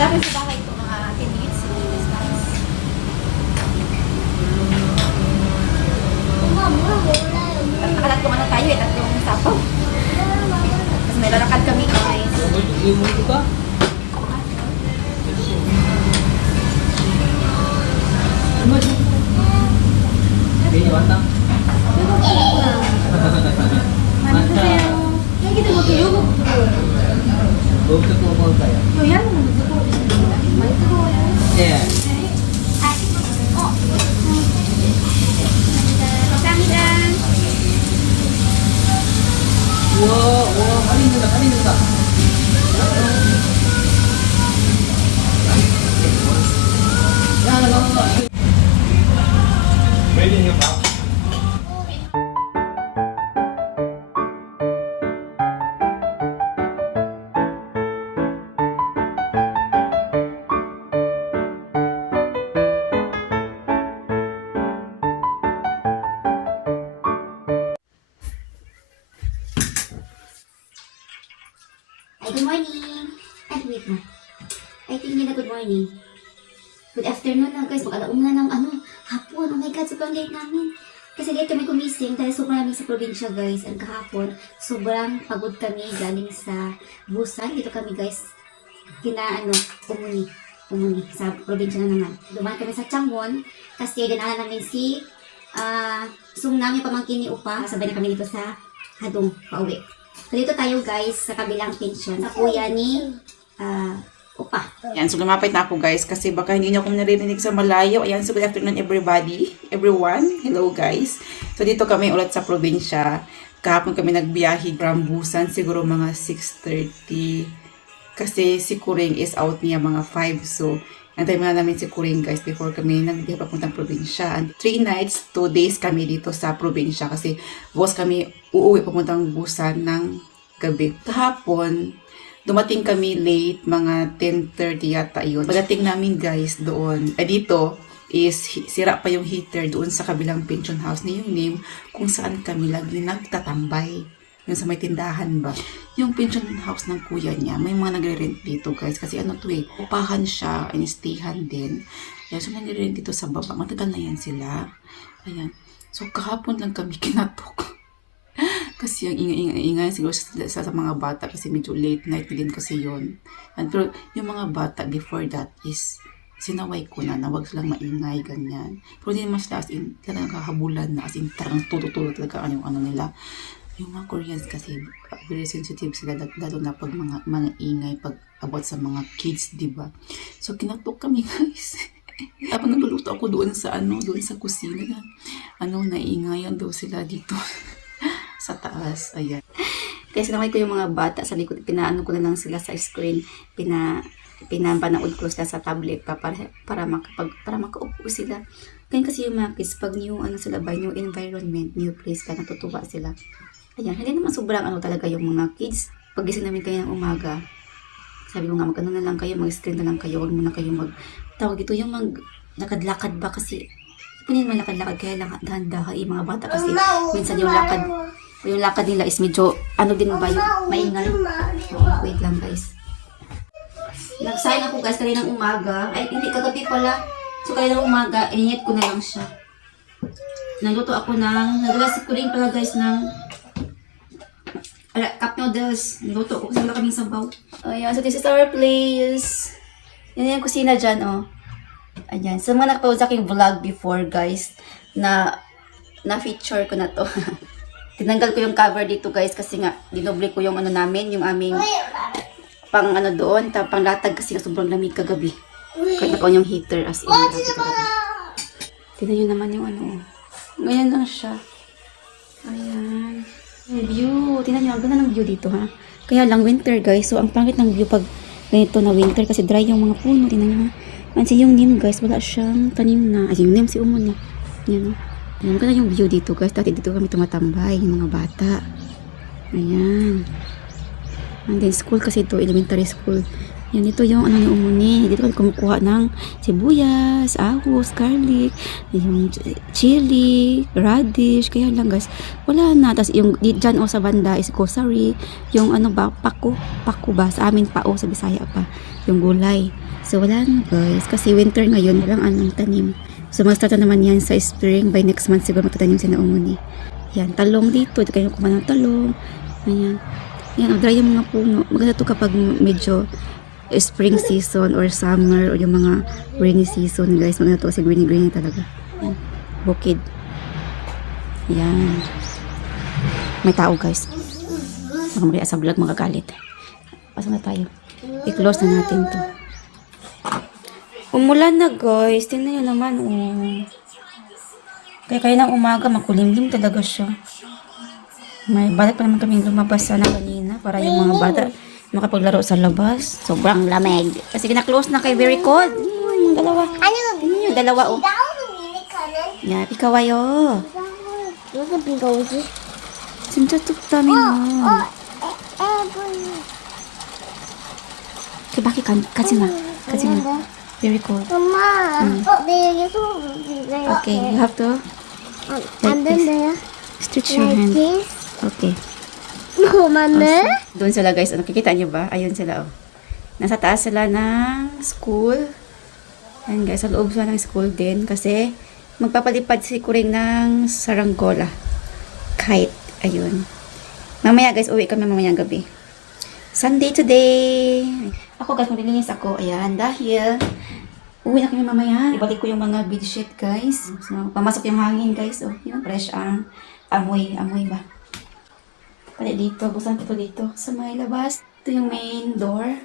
Malapit sa bahay ito, mga 10 minutes. Minutes guys. Nakalat ano tayo eh, tatlong sapaw. Tapos may lalakad kami guys. Yung ito ka? Hindi niya bata. Yan kita mo kayo. Huwag sa kumol kaya. So yan, Yeah. Wow, wow, alin na, alin na. Yan, lang. Waiting yung box. Ay, good morning! Ay, wait na. Ay, tingin na good morning. Good afternoon na guys. Mag-alauna ng hapon. Oh my God, sobrang late namin. Kasi late kami kumising dahil sobrang namin sa probinsya guys. And kahapon, sobrang pagod kami galing sa Busan. Dito kami guys, umuni sa probinsya na naman. Dumaan kami sa Changwon kasi dinala namin si Sungnam, yung pamangkin ni Upa. Sabay na kami dito sa Hadong, pauwi. So, dito tayo guys sa kabilang pension. Sa kuya ni Upa. Ayan, so lumapit na ako guys kasi baka hindi niyo ako naririnig sa malayo. Ayan, so good afternoon everyone. Hello guys. So dito kami ulit sa probinsya. Kahapon kami nagbiyahe from Busan, siguro mga 6:30. Kasi si Kuring is out niya mga 5. So, antay muna namin si Kuring guys before kami nagbiyahe papuntang probinsya. And 3 nights, 2 days kami dito sa probinsya kasi bukas kami uuwi papuntang Busan ng gabi. Kahapon, dumating kami late, mga 10:30 yata yun. Pagdating namin guys doon, dito is sira pa yung heater doon sa kabilang pension house na yung name kung saan kami lagi nagtatambay. Yung sa may tindahan ba. Yung pension house ng kuya niya, may mga nagre-rent dito guys. Kasi upahan siya, inistayhan din. Ayan, so nagre-rent dito sa baba. Matagal na yan sila. Ayan. So kahapon lang kami kinatok. Kasi yung ingay siguro sa mga bata kasi medyo late night din kasi yun. And, pero yung mga bata before that is sinaway ko na wag silang maingay, ganyan. Pero hindi naman sila as in, talagang kakabulan na as in talagang tuto-tuto talaga yung nila. Yung mga Koreans kasi very sensitive sila lalo na pag mga ingay pag about sa mga kids, di ba? So kinatok kami guys. Habang nagluluto ako doon sa doon sa kusina na naiingayan daw sila dito sa taas. Ayan. Kaya sinamay ko yung mga bata sa likod, pinaano ko na lang sila sa screen, pinapanood ko sila sa tablet para makaupo sila. Kaya kasi yung mga kids pag new sila ba, new environment, new place ka, natutuwa sila. Ayan, hindi naman sobrang talaga yung mga kids. Pag-gising namin kayo ng umaga, sabi ko nga, mag-ano na lang kayo, mag-screen na lang kayo, huwag muna kayo tawag ito, yung lakad-lakad ba kasi, punin mo lakad-lakad, kaya dahan-dahan yung mga bata kasi, minsan yung lakad nila is medyo, din ba yung maingay. Wait lang guys. Nag-sign ako guys, kaninang umaga, ay hindi, kagabi pala. So kaninang umaga, init ko na lang siya. Nagluto ako nagluto si Kuring pala guys ng cup noodles. Niluto ko kasi wala kaming sabaw. Ayan, so this is our place. Yan yung kusina dyan, oh. Ayan. So, mga nakapawad sa aking vlog before, guys, na-feature ko na to. Tinanggal ko yung cover dito, guys, kasi nga, dinoble ko yung namin, yung aming pang doon, pang latag kasi nga sobrang lamig kagabi. Kahit nakaon yung heater as in. Tignan nyo naman yung Ganyan lang siya. Ayan. Yung view. Tingnan nyo, ang ganda ng view dito, ha. Kaya lang winter, guys. So, ang pangit ng view pag ganito na winter kasi dry yung mga puno. Tingnan nyo, ha. Kasi yung neem, guys, wala siyang tanim na. Ay, yung neem si Umon, eh. Yan, Ayan, maganda yung view dito, guys. Dati dito kami tumatambay, yung mga bata. Ayan. And then, school kasi ito, elementary school. Yan, ito yung ano ni Umuni. Dito kami kumukuha ng sibuyas, ahos, garlic, yung chili, radish. Kaya lang guys, wala na. Tapos yung dyan o sa banda is grocery. Yung ano ba, pako ba? Sa amin pao, sa Bisaya pa. Yung gulay. So wala na guys. Kasi winter ngayon, walang anong tanim. So mag-start na naman yan sa spring. By next month siguro magtatanim si na Umuni. Yan, talong dito. Dito kayo kumain ng talong. Ayan. Yan, dry yung mga puno. Maganda to kapag medyo spring season or summer or yung mga rainy season guys. Maganda to kasi green talaga. Yan. Bukid. Yan. May tao guys. Baka mag sa vlog magagalit. Pasok na tayo. I-close na natin to. Umulan na guys. Tingnan nyo naman. Oh. Kaya ng umaga makulimlim talaga siya. May balik pa naman kami lumabas sana kanina para yung mga bata makapaglaro sa labas. Sobrang lamig. Kasi kina-close na kay very cold. Yung dalawa. Yung dalawa oh. Yan, ikaw ayo. Sinta tuktamin mo. Bakit kasi na. Very cold. Okay, you have to And then there, stretch your like hand. this. Okay. No, Mama. Doon sila guys. Ano, kikita niyo ba? Ayun sila oh. Nasa taas sila ng school. Ayun guys, sa loob sila ng school din. Kasi magpapalipad si Kuring ng saranggola. Kite. Ayun. Mamaya guys, uwi kami mamaya gabi. Sunday today. Ako guys, maglilinis ako. Ayan, dahil uwi na kami mamaya. Ibalik ko yung mga bedsheet guys. So, pamasok yung hangin guys. Oh, yun, fresh ang amoy. Amoy ba? Pala dito, buksan ko to dito sa may labas. Ito yung main door.